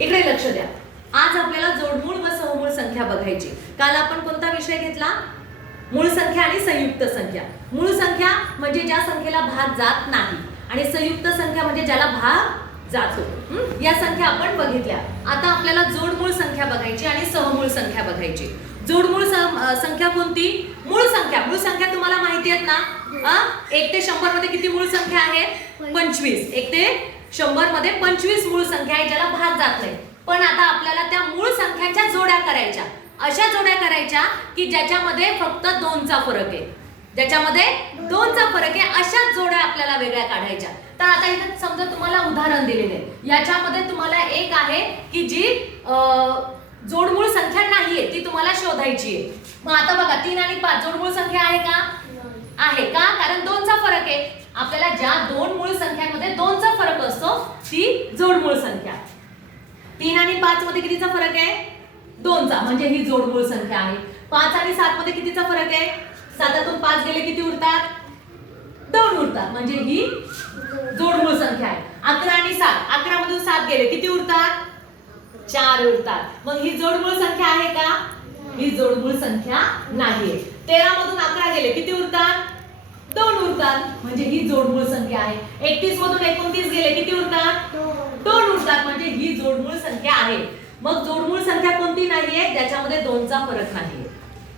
इकडे लक्ष द्या. आज आपल्याला जोडमूळ व सहमूळ संख्या बघायची. काल आपण कोणता विषय घेतला? मूळ संख्या आणि संयुक्त संख्या. मूळ संख्या म्हणजे ज्या संख्येला भाग जात नाही आणि संयुक्त संख्या म्हणजे ज्याला भाग जातो. या संख्या आपण बघितल्या. आता आपल्याला जोडमूळ संख्या बघायची आणि सहमूळ संख्या बघायची. जोडमूळ संख्या कोणती? मूळ संख्या. मूळ संख्या तुम्हाला माहिती आहेत ना? 1 ते 100 मध्ये किती मूळ संख्या आहेत? 25. 1 ते 100 मध्ये 25 मूळ संख्या आहे ज्याला भाग जात नाही. पण आता आपल्याला त्या मूळ संख्यांच्या जोड्या करायच्या. अशा जोड्या करायच्या की ज्याच्यामध्ये फक्त 2चा फरक आहे. ज्याच्यामध्ये 2चा फरक आहे अशा जोड्या आपल्याला वेगळ्या काढायच्या. तर आता इथे समजा तुम्हाला उदाहरण दिलेले आहे. याच्यामध्ये तुम्हाला एक आहे की जी जोडमूळ संख्या नाहीये ती तुम्हाला शोधायची आहे. मग आता बघा 3 आणि 5 जोडमूळ संख्या आहे का? आहे का? कारण 2चा फरक आहे. आपल्याला ज्या दोन मूळ संख्यांमध्ये 2चा फरक असतो ती जोडमूळ संख्या. 3 आणि 5 मध्ये कितीचा फरक आहे? 2चा, म्हणजे ही जोडमूळ संख्या आहे. 5 आणि 7 मध्ये कितीचा फरक आहे? 7तून 5 गेले किती उरतात? 2 उरतात, म्हणजे ही जोडमूळ संख्या आहे. 11 आणि 7, 11 मधून 7 गेले किती उरतात? 4 उरतात. मग ही जोडमूळ संख्या आहे का? ही जोडमूळ संख्या नाहीये. 13 मधून 11 गेले किती उरतात? 2 उरतात, म्हणजे ही जोडमूळ संख्या आहे. 31 मधून 29 गेले किती उरतात? 2 उरतात, म्हणजे ही जोडमूळ संख्या आहे. मग जोडमूळ संख्या कोणती नाहीये? ज्याच्यामध्ये 2चा फरक नाहीये.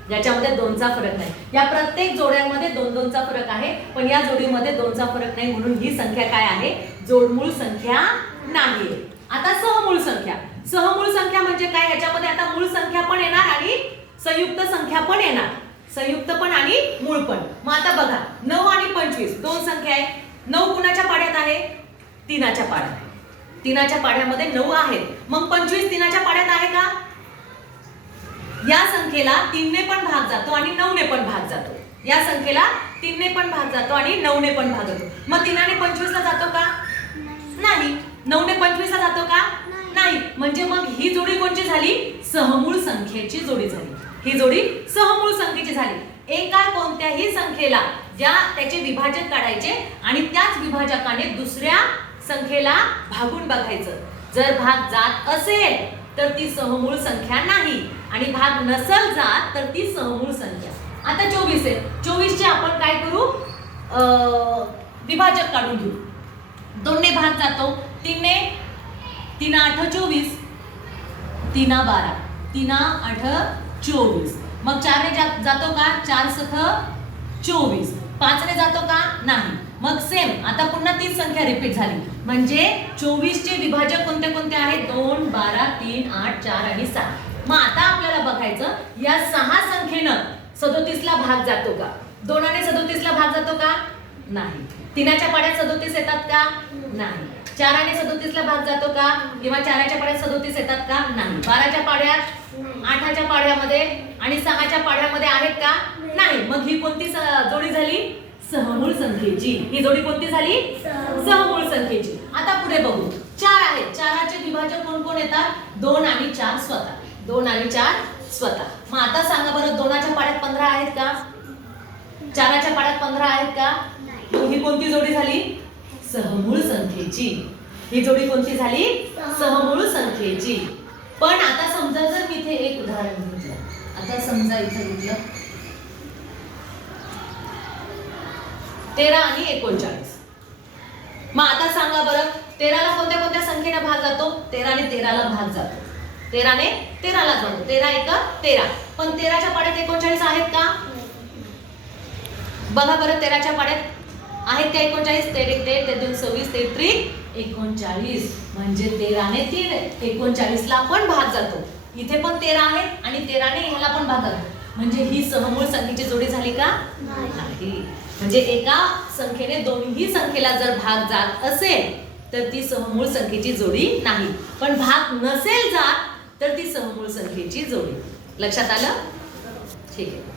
ज्याच्यामध्ये 2चा फरक नाही. या प्रत्येक जोड्यांमध्ये 2-2चा फरक आहे, पण या जोडीमध्ये 2चा फरक नाही, म्हणून ही संख्या काय आहे? जोडमूळ संख्या नाहीये. आता सहमूळ संख्या. सहमूळ संख्या म्हणजे काय? याच्यामध्ये आता मूळ संख्या पण येणार आणि संयुक्त संख्या पण येणार. संयुक्त पण आणि मूळ पण. मग आता बघा 9 आणि 25 दोन संख्या आहे. 9 कुणाच्या पाढ्यात आहे? 3च्या पाढ्यात. 3च्या पाढ्यामध्ये 9 आहेत. मग 25 3च्या पाढ्यात आहे का? या संख्येला 3ने पण भाग जातो आणि 9ने पण भाग जातो. या संख्येला 3ने पण भाग जातो आणि 9ने पण भाग जातो. मग 3ने 25 ला जातो का? नाही. 9ने 25 ला जातो का? नाही. म्हणजे मग ही जोडी कोणची झाली? सहमूळ संख्येची जोडी झाली. ही जोडी सहमूळ संख्येची झाली. एका कोणत्याही संख्येला ज्या त्याचे विभाजक काढायचे आणि त्याच विभाजकाने दुसऱ्या संख्येला भागून बघायचं. जर भाग जात असेल तर ती सहमूळ संख्या नाही आणि भाग नसेल जात तर ती सहमूळ संख्या. आता 24 आहे. 24 चे आपण काय करू? विभाजक काढून घेऊ. 2ने भाग जातो. 3ने 3 8 24, 3 12, 3 8 24. मग 4 ने जातो का? 4 7 24. 5 ने जातो का? नाही. मग सेम आता पुन्हा तीच संख्या रिपीट झाली. म्हणजे 24 चे विभाजक कोणते कोणते आहेत? 2 12 3 8 4 आणि 7. मग आता आपल्याला बघायचं या 6 संख्येनं 37 ला भाग जातो का? 2 ने 37 ला भाग जातो का? नाही. 3च्या पाढ्यात 37 येतात का? नाही. 4 ने 37 ला भाग जातो का? किंवा 4च्या पाढ्यात 37 येतात का? नाही. 12च्या पाढ्यात, 8च्या पाढ्यामध्ये आणि 6च्या पाढ्यामध्ये आहेत का? नाही. मग ही कोणती जोडी झाली? सहमूळ संख्येची. ही जोडी कोणती झाली? सहमूळ संख्येची. आता पुढे बघू. 4 आहेत. 4चे विभाजक कोण कोण येतात? 2 आणि 4 स्वतः. 2 आणि 4 स्वतः. मग आता सांगा बरं 2च्या पाढ्यात 15 आहेत का? 4च्या पाढ्यात 15 आहेत का? ही कोणती जोडी झाली? सहमूळ संख्येची. ही जोडी कोणती झाली? सहमूळ संख्येची. पण आता समजा जर मी इथे एक उदाहरण घेतलं. आता समजा इथे घेतलं 13 आणि 39. मग आता सांगा बरं 13ला कोणत्या कोणत्या संख्येने भाग जातो? 13ने 13ला भाग जातो. 13ने 13ला जातो. 13 1 13. पण 13च्या पाढ्यात 39 आहेत का? बघा बरं 13च्या पाढ्यात आहेत का 39? 13 1 13 2 26 33 39. म्हणजे 13ने 39 ला पण भाग जातो. इथे पण 13 आहेत आणि 13ने ह्याला पण भाग जातो. म्हणजे ही सहमूळ संख्येची जोडी झाली का? नाही. म्हणजे एका संख्येने दोन्ही संख्येला जर भाग जात असेल तर ती सहमूळ संख्येची जोडी नाही. पण भाग नसेल जात तर ती सहमूळ संख्येची जोडी. लक्षात आलं? ठीक आहे.